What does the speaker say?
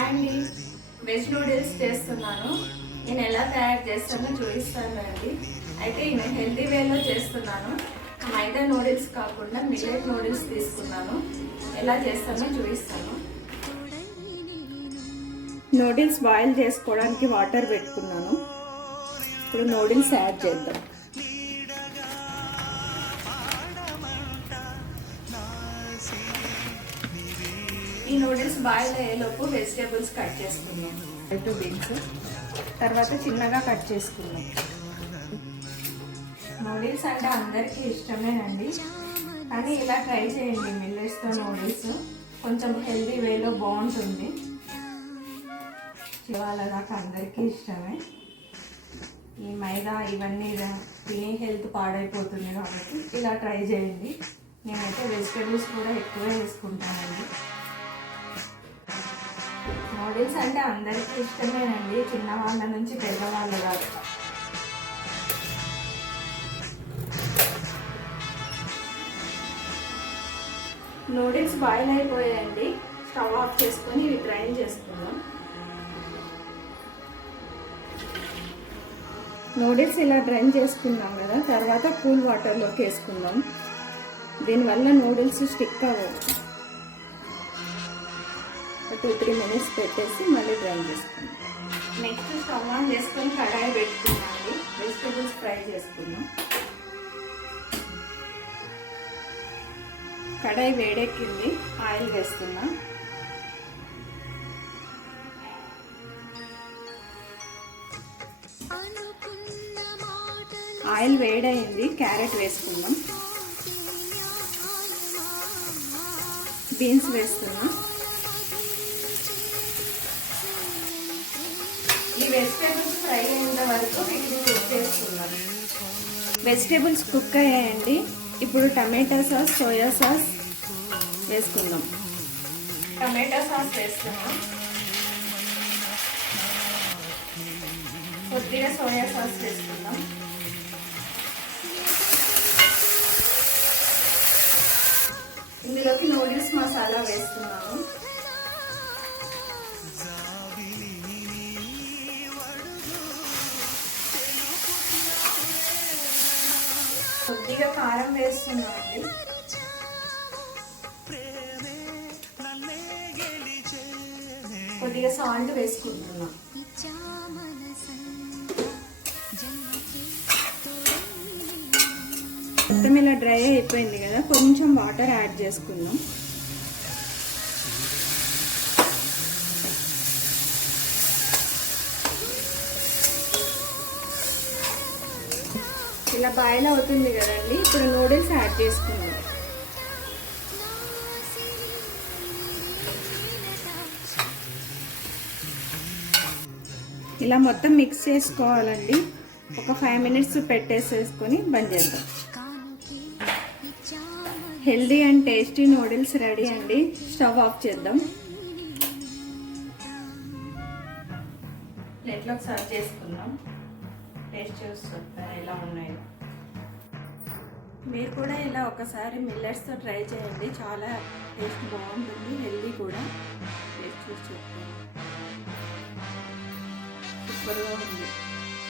Hi అండి, veg noodles చేస్తున్నాను. నేను ఎలా తయారు చేస్తానో చూపిస్తానండి. అయితే నేను హెల్తీ వేలో చేస్తున్నాను. మైదా నూడిల్స్ కాకుండా మిల్లెట్ నూడిల్స్ తీసుకున్నాను. ఎలా చేస్తానో చూపిస్తాను. నూడిల్స్ బాయిల్ చేసుకోవడానికి వాటర్ పెట్టుకున్నాను. ఇప్పుడు నూడిల్స్ యాడ్ చేద్దాం. ఈ నూడిల్స్ బాయిల్ అయ్యేలోపు వెజిటేబుల్స్ కట్ చేసుకున్నాం. 2 బీన్స్ తర్వాత చిన్నగా కట్ చేసుకున్నాం. నూడిల్స్ అంటే అందరికీ ఇష్టమేనండి, కానీ ఇలా ట్రై చేయండి. మిల్లెట్స్తో నూడిల్స్ కొంచెం హెల్దీ వేలో బాగుంటుంది. ఇవాళ నాకు అందరికీ ఇష్టమే. ఈ మైదా ఇవన్నీ తినే హెల్త్ పాడైపోతుంది కాబట్టి ఇలా ట్రై చేయండి. నేనైతే వెజిటేబుల్స్ కూడా ఎక్కువ వేసుకుంటానండి. నూడిల్స్ అంటే అందరికీ ఇష్టమేనండి, చిన్నవాళ్ళ నుంచి పెద్దవాళ్ళ దాకా. నూడిల్స్ బాయిల్ అయిపోయాయండి. స్టవ్ ఆఫ్ చేసుకొని ఇవి డ్రైన్ చేసుకుందాం. నూడిల్స్ ఇలా డ్రైన్ చేసుకున్నాం కదా, తర్వాత కూల్ వాటర్లోకి వేసుకుందాం. దీనివల్ల నూడిల్స్ స్టిక్ అవ్వవు. 2-3 మినిట్స్ పెట్టేసి మళ్ళీ డ్రైన్ చేసుకుందాం. నెక్స్ట్ స్టవ్ ఆన్ చేసుకొని కడాయి పెట్టుకున్నాండి. వెజిటేబుల్స్ ఫ్రై చేసుకుందాం. కడాయి వేడెక్కింది, ఆయిల్ వేస్తున్నా. ఆయిల్ వేడైంది, క్యారెట్ వేసుకుందాం. బీన్స్ వేస్తున్నా. ఈ వెజిటేబుల్స్ ఫ్రై అయ్యేంత వరకు ఇది కుక్ చేసుకున్నాం. వెజిటేబుల్స్ కుక్ అయ్యాయండి. ఇప్పుడు టమాటా సాస్, సోయా సాస్ వేసుకుందాం. టమాటా సాస్ వేసుకున్నాం. కొద్దిగా సోయా సాస్ వేసుకుందాం. ఇందులోకి నూడిల్స్ మసాలా వేస్తున్నాను. కొద్దిగా కారం వేస్తున్నామండి. కొద్దిగా సాల్ట్ వేసుకుంటున్నాం. మొత్తం ఇలా డ్రై అయిపోయింది కదా, కొంచెం వాటర్ యాడ్ చేసుకుందాం. ఇలా బాయిల్ అవుతుంది కదండి, ఇప్పుడు నూడిల్స్ యాడ్ చేసుకుందాం. ఇలా మొత్తం మిక్స్ చేసుకోవాలండి. ఒక 5 మినిట్స్ పెట్టేసేసుకొని బంద్ చేద్దాం. Healthy and tasty noodles ready అండి. స్టవ్ ఆఫ్ చేద్దాం. ప్లేట్లోకి సర్వ్ చేసుకుందాం. టేస్ట్ చూస్తాను ఎలా ఉన్నాయో. మీరు కూడా ఇలా ఒకసారి మిల్లెట్స్తో ట్రై చేయండి. చాలా టేస్ట్ బాగుంటుంది, హెల్దీ కూడా. టేస్ట్ చూసి చెప్తాను. సూపర్గా ఉంది.